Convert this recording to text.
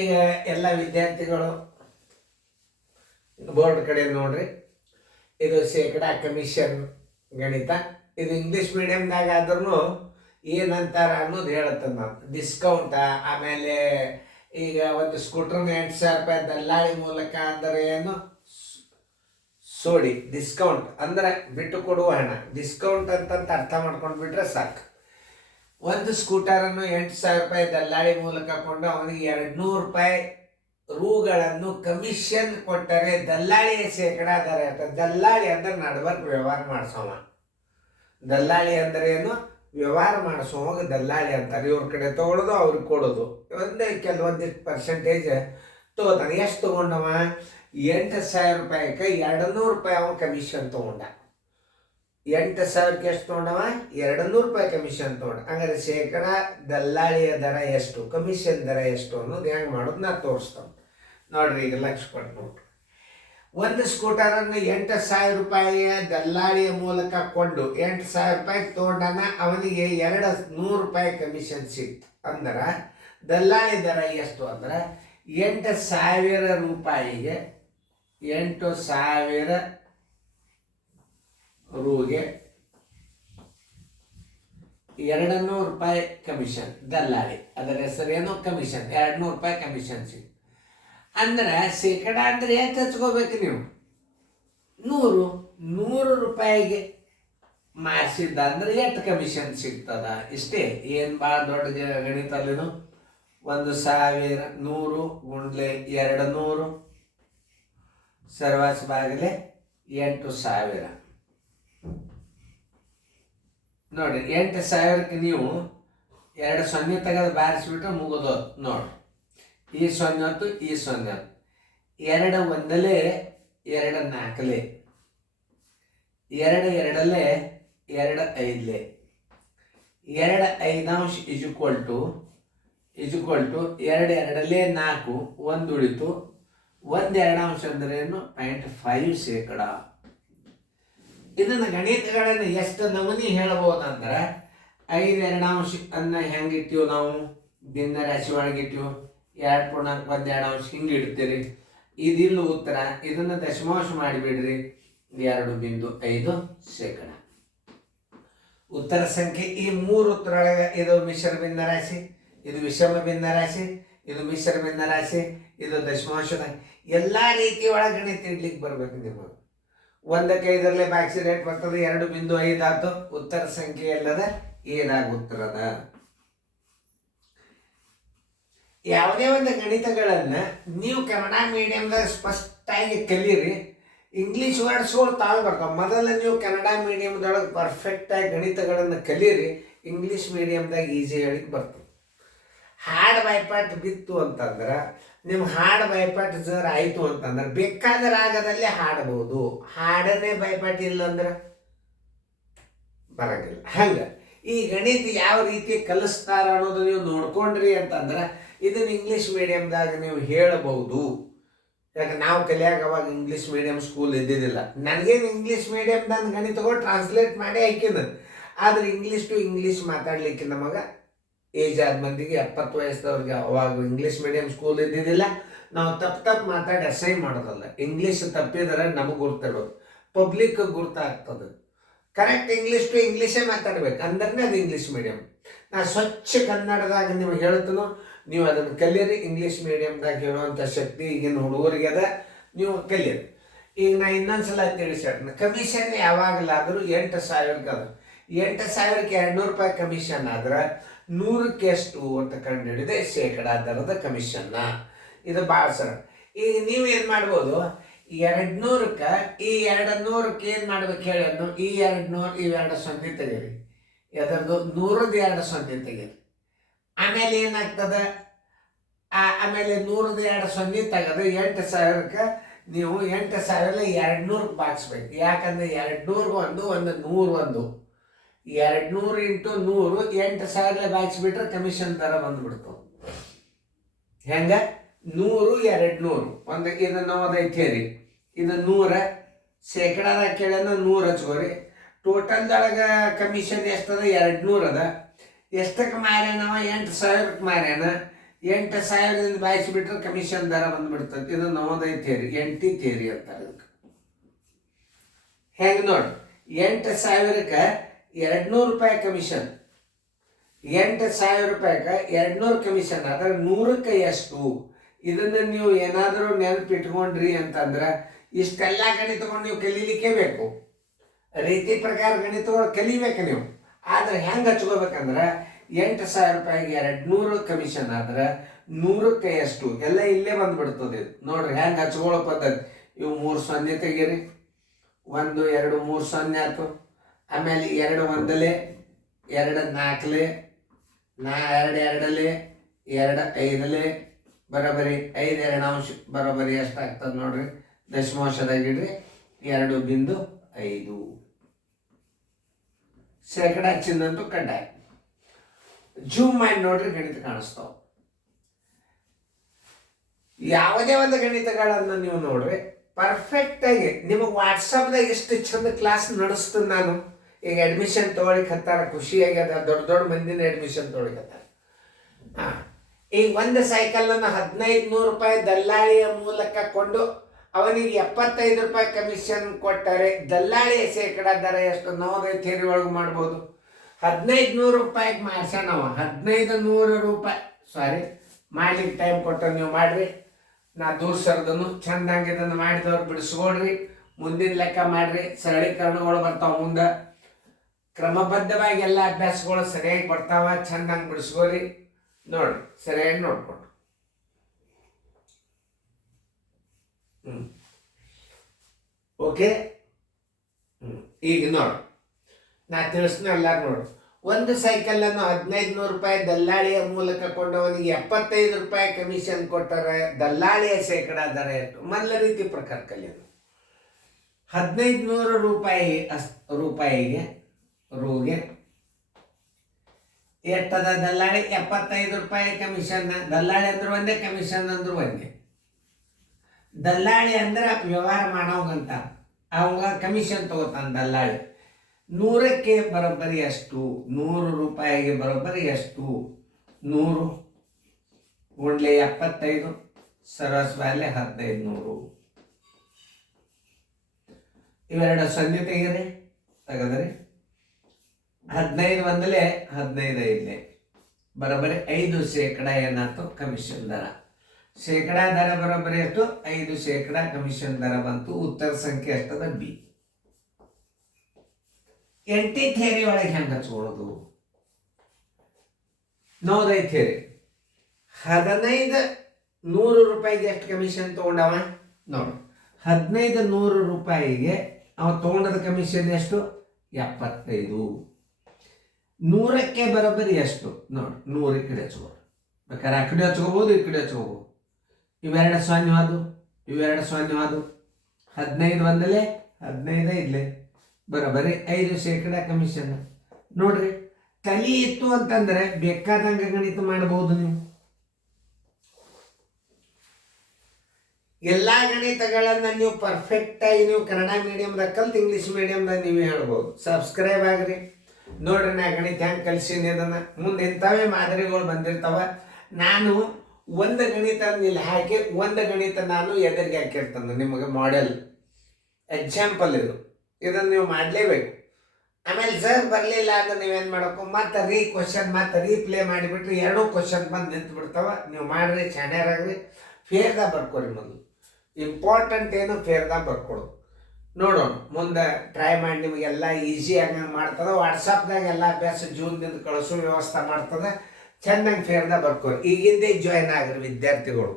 ಈಗ ಎಲ್ಲ ವಿದ್ಯಾರ್ಥಿಗಳು ಬೋರ್ಡ್ ಕಡೆ ನೋಡ್ರಿ, ಇದು ಶೇಕಡಾ ಕಮಿಷನ್ ಗಣಿತ. ಇದು ಇಂಗ್ಲೀಷ್ ಮೀಡಿಯಮ್ದಾಗ ಆದ್ರೂ ಏನಂತಾರ ಅನ್ನೋದು ಹೇಳ್ತೇನೆ ನಾನು. ಡಿಸ್ಕೌಂಟ, ಆಮೇಲೆ ಈಗ ಒಂದು ಸ್ಕೂಟ್ರನ್ನ 8,000 ರೂಪಾಯಿ ದಲ್ಲಾಳಿ ಮೂಲಕ ಅಂದರೆ ಏನು? ಸೋಡಿ ಡಿಸ್ಕೌಂಟ್ ಅಂದ್ರೆ ಬಿಟ್ಟು ಕೊಡುವ ಹಣ, ಡಿಸ್ಕೌಂಟ್ ಅಂತಂತ ಅರ್ಥ ಮಾಡ್ಕೊಂಡು ಬಿಟ್ರೆ ಸಾಕು. ಒಂದು ಸ್ಕೂಟರನ್ನು 8,000 ರೂಪಾಯಿ ದಲ್ಲಾಳಿ ಮೂಲಕ ಕೊಂಡು ಅವನಿಗೆ 200 ರೂಪಾಯಿ ರೂಗಳನ್ನು ಕಮಿಷನ್ ಕೊಟ್ಟರೆ ದಲ್ಲಾಳಿಯ ಶೇಕಡಾ ದರ ಇರ್ತದೆ. ದಲ್ಲಾಳಿ ಅಂದ್ರೆ ನಡ್ಬರ್ಕ್ ವ್ಯವಹಾರ ಮಾಡಿಸೋವ. ದಲ್ಲಾಳಿ ಅಂದ್ರೆ ಏನು? ವ್ಯವಹಾರ ಮಾಡಿಸೋವಾಗ ದಲ್ಲಾಳಿ ಅಂತಾರೆ. ಇವ್ರ ಕಡೆ ತೊಗೊಳೋದು ಅವ್ರಿಗೆ ಕೊಡೋದು. ಕೆಲವೊಂದಿಷ್ಟು ಪರ್ಸೆಂಟೇಜ್ ತೊಗೋತಾನೆ. ಎಷ್ಟು ತೊಗೊಂಡವ? 8,000 ರೂಪಾಯಿಗೆ 200 ರೂಪಾಯಿ ಅವ ಕಮಿಷನ್ ತೊಗೊಂಡ. 8,000ಕ್ಕೆ ಎಷ್ಟು ತೊಗೊಂಡವ? 200 ರೂಪಾಯಿ ಕಮಿಷನ್ ತೊಗೊಂಡ. ಹಂಗಾರೆ ಶೇಕಡಾ ದಲ್ಲಾಳಿಯ ದರ ಎಷ್ಟು, ಕಮಿಷನ್ ದರ ಎಷ್ಟು ಅನ್ನೋದು ಹೆಂಗೆ ಮಾಡೋದು ನಾ ತೋರಿಸ್ತಾನೆ ನೋಡ್ರಿ. ಈಗ ಲಕ್ಷ ಕೊಟ್ಟು ನೋಡ್ರಿ. ಒಂದು ಸ್ಕೂಟರನ್ನು 8,000 ರೂಪಾಯಿಯ ದಲ್ಲಾಳಿಯ ಮೂಲಕ ಕೊಂಡು 8,000 ರೂಪಾಯಿ ತೊಗೊಂಡಾನ, ಅವನಿಗೆ 200 ರೂಪಾಯಿ ಕಮಿಷನ್ ಸಿಕ್ತು. ಅಂದ್ರೆ ದಲ್ಲಾಳಿ ದರ ಎಷ್ಟು ಅಂದ್ರೆ 8,000 ರೂಪಾಯಿಗೆ 8,000 ರೂಗೆ 200 ರೂಪಾಯಿ ಕಮಿಷನ್. ದಲ್ಲಾಳಿ ಅದರ ಹೆಸರೇನು? ಕಮಿಷನ್. 200 ರೂಪಾಯಿ ಕಮಿಷನ್ ಸಿಕ್ತು. ಅಂದ್ರೆ ಶೇಕಡ ಅಂದ್ರೆ ಎಷ್ಟು ಹಚ್ಕೋಬೇಕು ನೀವು? 100 ರೂಪಾಯಿಗೆ ಮಾರಿಸಿದ್ದ ಅಂದ್ರೆ ಎಷ್ಟು ಕಮಿಷನ್ ಸಿಗ್ತದ? ಇಷ್ಟೇ. ಏನು ಭಾಳ ದೊಡ್ಡ ಗಣಿತ ಅಲ್ಲಿನು. 1,000 100 ಗುಂಡ್ಲೆ 200 ಸರ್ವಾಸ ಬಾಗಿಲೆ 8,000 ನೋಡ್ರಿ. 8,000ಕ್ಕೆ ನೀವು 2 ಸೊನ್ನೆ ತೆಗೆದು ಬಾರಿಸ್ಬಿಟ್ರೆ ಮುಗಿದು ನೋಡ್ರಿ. ಈ 0 ಹೊತ್ತು, ಈ 0 ಹೊತ್ತು, 2 ಒಂದಲೇ 2 ನಾಲ್ಕಲೆ, 2 ಎರಡಲ್ಲೇ 2 ಐದಲೆ, 2 ಐದಾಂಶ ಇಜುಕ್ವಲ್ ಟು 2 ಎರಡಲ್ಲೇ 4, 1 ಉಳಿತು. 1 ಎರಡಾಂಶ ಅಂದ್ರೆ ಏನು? 0.5 ಶೇಕಡ. ಇದನ್ನು ಗಣಿತಗಳನ್ನು ಎಷ್ಟು ನಮೂನಿ ಹೇಳ್ಬೋದಂದ್ರೆ 5 ಎರಡಾಂಶ ಅನ್ನ ಹೆಂಗಿಟ್ಟಿವು ನಾವು? ಭಿನ್ನ ರಾಶಿ ಒಳಗಿಟ್ಟಿವು. 2.1 ಎರಡಾಂಶ ಹಿಂಗೆ ಇಡ್ತೀರಿ. ಇದಿಲ್ಲ ಉತ್ತರ. ಇದನ್ನು ದಶಮಾಂಶ ಮಾಡಿಬಿಡ್ರಿ. 2.5 ಶೇಕಡ ಉತ್ತರ ಸಂಖ್ಯೆ. ಈ 3 ಉತ್ತರೊಳಗೆ ಇದು ಮಿಶ್ರ ಭಿನ್ನ ರಾಶಿ, ಇದು ವಿಷಮ ಭಿನ್ನ ರಾಶಿ, ಇದು ಮಿಶ್ರ ಭಿನ್ನ ರಾಶಿ, ಇದು ದಶಮಾಂಶದ ಎಲ್ಲ ರೀತಿ ಒಳಗೆ ಗಣಿತ ಇಡ್ಲಿಕ್ಕೆ ಬರ್ಬೇಕು ನಿಮಗೆ. 1ಕ್ಕೆ 5ರಲ್ಲೇ ಬಾಕ್ಸಿ ರೇಟ್ ಬರ್ತದೆ. 2.5 ಆಯ್ತು. ಉತ್ತರ ಸಂಖ್ಯೆ ಎಲ್ಲದ? ಏನಾಗ ಉತ್ತರದ. ಯಾವುದೇ ಒಂದು ಗಣಿತಗಳನ್ನು ನೀವು ಕನ್ನಡ ಮೀಡಿಯಮ್ದಾಗ ಸ್ಪಷ್ಟವಾಗಿ ಕಲೀರಿ. ಇಂಗ್ಲೀಷ್ ವರ್ಡ್ಸ್ಗಳು ತಾವು ಬರ್ತಾವೆ. ಮೊದಲು ನೀವು ಕನ್ನಡ ಮೀಡಿಯಮ್ದೊಳಗೆ ಪರ್ಫೆಕ್ಟಾಗಿ ಗಣಿತಗಳನ್ನು ಕಲೀರಿ. ಇಂಗ್ಲೀಷ್ ಮೀಡಿಯಮ್ದಾಗ ಈಸಿ ಹೇಳಿಕ್ಕೆ ಬರ್ತದೆ. ಹಾಡು ಬಾಯ್ಪಾಟ್ ಬಿತ್ತು ಅಂತಂದ್ರೆ, ನಿಮ್ಮ ಹಾಡು ಬಾಯ್ಪಾಟ್ ಜರ್ ಆಯಿತು ಅಂತಂದ್ರೆ ಬೇಕಾದ ರಾಗದಲ್ಲಿ ಹಾಡಬಹುದು. ಹಾಡನ್ನೇ ಬಾಯ್ಪಾಟ್ ಇಲ್ಲ ಅಂದ್ರೆ ಬರಂಗಿಲ್ಲ. ಹಂಗೆ ಈ ಗಣಿತ ಯಾವ ರೀತಿ ಕಲಿಸ್ತಾರ ಅನ್ನೋದು ನೀವು ನೋಡ್ಕೊಂಡ್ರಿ ಅಂತಂದ್ರೆ ಇದನ್ನು ಇಂಗ್ಲೀಷ್ ಮೀಡಿಯಮ್ದಾಗ ನೀವು ಹೇಳಬಹುದು. ಯಾಕೆ ನಾವು ಕಲಿಯಾಗ ಅವಾಗ ಇಂಗ್ಲೀಷ್ ಮೀಡಿಯಮ್ ಸ್ಕೂಲ್ ಇದ್ದಿದ್ದಿಲ್ಲ. ನನಗೇನು ಇಂಗ್ಲೀಷ್ ಮೀಡಿಯಮ್ದಾಗ ಗಣಿತಗಳು ಟ್ರಾನ್ಸ್ಲೇಟ್ ಮಾಡಿ ಹಾಕಿನ. ಆದರೆ ಇಂಗ್ಲೀಷ್ ಟು ಇಂಗ್ಲೀಷ್ ಮಾತಾಡ್ಲಿಕ್ಕೆ ನಮಗೆ ಏಜ್ ಆದ ಮಂದಿಗೆ 70 ವಯಸ್ಸದವ್ರಿಗೆ ಅವಾಗ ಇಂಗ್ಲೀಷ್ ಮೀಡಿಯಮ್ ಸ್ಕೂಲ್ ಇದ್ದಿದ್ದಿಲ್ಲ. ನಾವು ತಪ್ಪು ಮಾತಾಡಿ ಅಸಹ್ಯ ಮಾಡೋದಲ್ಲ. ಇಂಗ್ಲೀಷ್ ತಪ್ಪಿದ್ರೆ ನಮಗೆ ಗುರ್ತಿಡೋದು, ಪಬ್ಲಿಕ್ ಗುರ್ತಾಗ್ತದೆ. ಕರೆಕ್ಟ್ ಇಂಗ್ಲೀಷ್ ಟು ಇಂಗ್ಲೀಷೇ ಮಾತಾಡ್ಬೇಕು ಅಂದ್ರೆ ಅದು ಇಂಗ್ಲೀಷ್ ಮೀಡಿಯಮ್. ನಾ ಸ್ವಚ್ಛ ಕನ್ನಡದಾಗ ನಿಮ್ಗೆ ಹೇಳ್ತೀನೋ, ನೀವು ಅದನ್ನು ಕಲಿಯಿರಿ. ಇಂಗ್ಲೀಷ್ ಮೀಡಿಯಮ್ದಾಗ ಹೇಳುವಂಥ ಶಕ್ತಿ ಈಗಿನ ಹುಡುಗರಿಗೆ ಅದ, ನೀವು ಕಲಿಯಿರಿ. ಈಗ ನಾ ಇನ್ನೊಂದ್ಸಲ ತಿಳಿಸ್ಯಾಡ್ತೀನಿ. ಕಮಿಷನ್ ಯಾವಾಗಲಾದರೂ 8,000ಕ್ಕೆ ಅದ. 8,000ಕ್ಕೆ 200 ರೂಪಾಯಿ ಕಮಿಷನ್ ಆದ್ರೆ 100ಕ್ಕೆ ಎಷ್ಟು ಅಂತ ಕಂಡು ಹಿಡಿದೆ ಶೇಕಡಾ ದರದ ಕಮಿಷನ್ನ. ಇದು ಭಾಳ ಸರ. ಈಗ ನೀವೇನು ಮಾಡ್ಬೋದು? 200ಕ್ಕೆ ಈ 200ಕ್ಕೆ ಏನು ಮಾಡ್ಬೇಕು ಹೇಳಿ? ಈ 200 ಇವೆರಡು ಸೊನ್ನೆ ತೆಗೀರಿ. ಅದರದ್ದು 100ದ್ದು 2 ಸೊನ್ನೆ ತೆಗೀರಿ. ಆಮೇಲೆ ಏನಾಗ್ತದೆ? ಆಮೇಲೆ 100ದ್ದು 2 ಸೊನ್ನೆ ತೆಗೆದು 8,000ಕ್ಕೆ ನೀವು 8,000 200ಕ್ಕೆ ಬಾಗಿಸ್ಬೇಕು. ಯಾಕಂದ್ರೆ 200 ಒಂದು 100 200 ಇಂಟು 100 8,000 ಬಾಗಿಸ್ಬಿಟ್ರೆ ಕಮಿಷನ್ ದರ ಬಂದ್ಬಿಡ್ತು. ಹೆಂಗ? 100 200 ಒಂದು ಇದನ್ನು ಓದೈತೆ ರೀ. ಇದು 100 ಶೇಕಡಾದಾಗ ಕೇಳೋಣ 100 ಹಚ್ಕೋರಿ. ಟೋಟಲ್ದೊಳಗೆ ಕಮಿಷನ್ ಎಷ್ಟದ? 200 ಅದ. ಎಷ್ಟಕ್ಕೆ ಮಾರ್ಯಾನವ? 8,000ಕ್ಕೆ ಮಾರ್ಯಾನ. 8,000ದಿಂದ ಬಾಯಿಸಿಬಿಟ್ರೆ ಕಮಿಷನ್ ದರ ಬಂದ್ಬಿಡ್ತದೆ. ಇದು ನವೋದಯ ಥಿಯರಿ, NT ಥಿಯರಿ ಅಂತಾರೆ ಇದಕ್ಕೆ. ಹೆಂಗೆ ನೋಡಿ, 8,000ಕ್ಕೆ 200 ರೂಪಾಯಿ ಕಮಿಷನ್, 8,000 ರೂಪಾಯಿಗೆ 200 ಕಮಿಷನ್ ಆದ್ರೆ 100ಕ್ಕೆ ಎಷ್ಟು? ಇದನ್ನು ನೀವು ಏನಾದರೂ ನೆನಪಿಟ್ಕೊಂಡ್ರಿ ಅಂತಂದ್ರೆ ಇಷ್ಟೆಲ್ಲ ಗಣಿತಗಳು ನೀವು ಕಲೀಲಿಕ್ಕೆ ಬೇಕು. ರೀತಿ ಪ್ರಕಾರ ಗಣಿತಗಳು ಕಲಿಬೇಕು ನೀವು. ಆದ್ರೆ ಹೆಂಗೆ ಹಚ್ಕೋಬೇಕಂದ್ರೆ 8,000 ರೂಪಾಯಿಗೆ 200 ಕಮಿಷನ್ ಆದ್ರೆ 100ಕ್ಕೆ ಎಷ್ಟು? ಎಲ್ಲ ಇಲ್ಲೇ ಬಂದ್ಬಿಡ್ತದೆ. ನೋಡ್ರಿ ಹೆಂಗೆ ಹಚ್ಕೊಳ್ಳೋ ಪದ್ಧತಿ. ಇವು 3 0 ತೆಗೀರಿ, 1 2 3 0 ಆಯ್ತು. ಆಮೇಲೆ 2 1ಲೆ, 2 4ಲೆ, 2 2ಲೆ, 2 5ಲೆ, ಬರೋಬರಿ 5 2 ಅಂಶ ಬರೋಬರಿ ಎಷ್ಟಾಗ್ತದೆ ನೋಡ್ರಿ. ದಶಮಾಂಶದಾಗಿಡ್ರಿ 2.5. ಶೇಕಡ ಚಿನ್ನಂತೂ ಕಡ್ಡಾಯ. ಜೂಮ್ ಮಾಡಿ ನೋಡ್ರಿ, ಗಣಿತ ಕಾಣಿಸ್ತಾವ. ಯಾವುದೇ ಒಂದು ಗಣಿತಗಳನ್ನು ನೀವು ನೋಡ್ರಿ ಪರ್ಫೆಕ್ಟ್ ಆಗಿ ನಿಮಗೆ ವಾಟ್ಸಪ್ದಾಗ ಎಷ್ಟು ಚಂದ ಕ್ಲಾಸ್ ನಡೆಸ್ತೀನಿ ನಾನು. ಈಗ ಅಡ್ಮಿಷನ್ ತೊಗೊಳಿಕತ್ತಾರ, ಖುಷಿಯಾಗ್ಯದ. ದೊಡ್ಡ ದೊಡ್ಡ ಮಂದಿನ ಅಡ್ಮಿಷನ್ ತೊಗೊಳಿಕತ್ತಾರ. ಈಗ ಒಂದು ಸೈಕಲನ್ನು 1,500 ರೂಪಾಯಿ ದಲ್ಲಾಳಿಯ ಮೂಲಕ ಕೊಂಡು ಅವನಿಗೆ 75 ರೂಪಾಯಿ ಕಮಿಷನ್ ಕೊಟ್ಟರೆ ದಲ್ಲಾಳಿಯ ಶೇಕಡ ದರ ಎಷ್ಟು? ನವೋದಯ ಥಿಯರಿ ಒಳಗೆ ಮಾಡ್ಬೋದು. 1,500 ರೂಪಾಯಿಗೆ ಮಾಡ್ಸ ನಾವು 1,500 ರೂಪಾಯಿ ಸಾರಿ ಮಾಡ್ಲಿಕ್ಕೆ ಟೈಮ್ ಕೊಟ್ಟು ನೀವು ಮಾಡ್ರಿ. ನಾ ದೂರ ಸರ್ದನು ಚಂದಂಗೆ ಇದನ್ನು ಮಾಡಿದವ್ರು ಬಿಡಿಸ್ಕೊಡ್ರಿ. ಮುಂದಿನ ಲೆಕ್ಕ ಮಾಡ್ರಿ, ಸರಳೀಕರಣಗಳು ಬರ್ತಾವ. ಮುಂದೆ ಕ್ರಮಬದ್ಧವಾಗಿ ಎಲ್ಲ ಅಭ್ಯಾಸಗಳು ಸರಿಯಾಗಿ ಬರ್ತಾವ. ಚಂದಂಗೆ ಬಿಡಿಸ್ಕೋರಿ. ನೋಡ್ರಿ ಸರಿಯಾಗಿ ನೋಡ್ಕೊಂಡು. ಓಕೆ. ಈಗ ನೋಡಿ, ನಾ ತಿಳಿಸ್ನ ಎಲ್ಲಾರು ನೋಡ್ರಿ. ಒಂದು ಸೈಕಲನ್ನು 1,500 ರೂಪಾಯಿ ದಲ್ಲಾಳಿಯ ಮೂಲಕ ಕೊಂಡವನಿಗೆ 75 ರೂಪಾಯಿ ಕಮಿಷನ್ ಕೊಟ್ಟರೆ ದಲ್ಲಾಳಿಯ ಶೇಕಡ ದರ ಎಷ್ಟು? ಮೊದಲ ರೀತಿ ಪ್ರಕಾರ ಕಲಿಯೋದು. 1,500 ರೂಪಾಯಿಗೆ ರೂಗೆ ಎಷ್ಟದ? ದಲ್ಲಾಳಿ 75 ರೂಪಾಯಿ ಕಮಿಷನ್. ದಲ್ಲಾಳಿ ಅಂದ್ರೆ ಒಂದೇ, ಕಮಿಷನ್ ಅಂದ್ರೆ ಒಂದೇ. ದಲ್ಲಾಳಿ ಅಂದ್ರೆ ವ್ಯವಹಾರ ಮಾಡೋಗಂತ, ಅವಾಗ ಕಮಿಷನ್ ತಗೋತಾನ ದಲ್ಲಾಳಿ. 100ಕ್ಕೆ ಬರೋಬ್ಬರಿ ಎಷ್ಟು? 100 ರೂಪಾಯಿಗೆ ಬರೋಬ್ಬರಿ ಎಷ್ಟು? 100 ಗುಂಡ್ಲೆ 75 ಸರಸ್ ವ್ಯಾಲೆ 1,500. ಇವೆರಡು 0 ತೆಗೀರಿ, ತೆಗದ್ರಿ. 15 1ಲೆ 15 5ಲೆ ಬರೋಬ್ಬರಿ 5 ಶೇಕಡ ಏನಾಯ್ತು? ಕಮಿಷನ್ ದರ. ಶೇಕಡ ದರ ಬರೋಬ್ಬರಿ ಎಷ್ಟು? 5% ಕಮಿಷನ್ ದರ ಬಂತು. ಉತ್ತರ ಸಂಖ್ಯೆ ಎಷ್ಟದ? ಬಿ. NT ಥಿಯರಿ ಒಳಗೆ ಹೆಂಗೆ ಹಚ್ಕೊಳ್ಳೋದು? ನವೋದಯ ಥಿಯರಿ 1,500 ರೂಪಾಯಿಗೆ ಎಷ್ಟು ಕಮಿಷನ್ ತಗೊಂಡವ? ನೋಡು, 1,500 ರೂಪಾಯಿಗೆ ಅವ ತಗೊಂಡದ ಕಮಿಷನ್ ಎಷ್ಟು? 75. 100ಕ್ಕೆ ಬರೋಬ್ಬರಿ ಎಷ್ಟು? ನೋಡಿ, 100 ಈ ಕಡೆ ಹಚ್ಕೋಬೋದು. ಬೇಕಾದ್ರೆ ಆ ಕಡೆ ಹಚ್ಕೋಬೋದು, ಈ ಕಡೆ ಹಚ್ಕೋಬೋದು. ಇವೆರಡು 0 ಆದವು, ಇವೆರಡು 0 ಆದವು. 15 1ಲೆ 15 5ಲೆ ಬರೋಬ್ಬರಿ 5% ಕಮಿಷನ್. ನೋಡ್ರಿ, ತಲೆ ಇತ್ತು ಅಂತಂದ್ರೆ ಬೇಕಾದಂಗೆ ಗಣಿತ ಮಾಡಬಹುದು ನೀವು. ಎಲ್ಲ ಗಣಿತಗಳನ್ನು ನೀವು ಪರ್ಫೆಕ್ಟ್ ಆಗಿ ನೀವು ಕನ್ನಡ ಮೀಡಿಯಮ್ದಾಗ ಕಲ್ತು ಇಂಗ್ಲೀಷ್ ಮೀಡಿಯಮ್ದಾಗ ನೀವೇ ಹೇಳ್ಬೋದು. ಸಬ್ಸ್ಕ್ರೈಬ್ ಆಗ್ರಿ. ನೋಡ್ರಿ, ನಾ ಗಣಿತ ಹೆಂಗೆ ಕಲ್ಸೀನಿ ಅದನ್ನು. ಮುಂದೆ ಇಂಥವೇ ಮಾದರಿಗಳು ಬಂದಿರ್ತಾವ. ನಾನು ಒಂದು ಗಣಿತ ಇಲ್ಲಿ ಹಾಕಿ ಒಂದು ಗಣಿತ ನಾನು ಎದುರಿಗೆ ಹಾಕಿರ್ತೇನೆ ನಿಮಗೆ. ಮಾಡೆಲ್ ಎಕ್ಸಾಂಪಲ್ ಇದನ್ನು ನೀವು ಮಾಡಲೇಬೇಕು. ಆಮೇಲೆ ಸರ್ ಬರಲಿಲ್ಲ ಅಂದ್ರೆ ನೀವೇನು ಮಾಡಬೇಕು? ಮತ್ತೆ ಕ್ವಶನ್ ಮತ್ತೆ ರೀಪ್ಲೇ ಮಾಡಿಬಿಟ್ರಿ 2 ಕ್ವಶನ್ ಬಂದು ನಿಂತು ಬಿಡ್ತಾವ. ನೀವು ಮಾಡ್ರಿ, ಚಾಣ್ಯರಾಗ್ರಿ. ಫೇರ್ದಾಗ ಬರ್ಕೊರಿ. ಮೊದಲು ಇಂಪಾರ್ಟೆಂಟ್ ಏನು ಫೇರ್ದಾಗ ಬರ್ಕೊಡು. ನೋಡೋಣ, ಮುಂದೆ ಟ್ರೈ ಮಾಡಿ ನಿಮಗೆಲ್ಲ ಈಸಿ ಆಗಂಗೆ ಮಾಡ್ತದೆ. ವಾಟ್ಸಪ್ದಾಗ ಎಲ್ಲ ಅಭ್ಯಾಸ ಜೂನ್ದಿಂದ ಕಳಿಸೋ ವ್ಯವಸ್ಥೆ ಮಾಡ್ತದೆ. ಚೆನ್ನಾಗಿ ಫೇರ್ದಾಗ ಬರ್ಕೊರಿ. ಈಗಿಂದೇ ಜಾಯ್ನ್ ಆಗ್ರಿ ವಿದ್ಯಾರ್ಥಿಗಳು.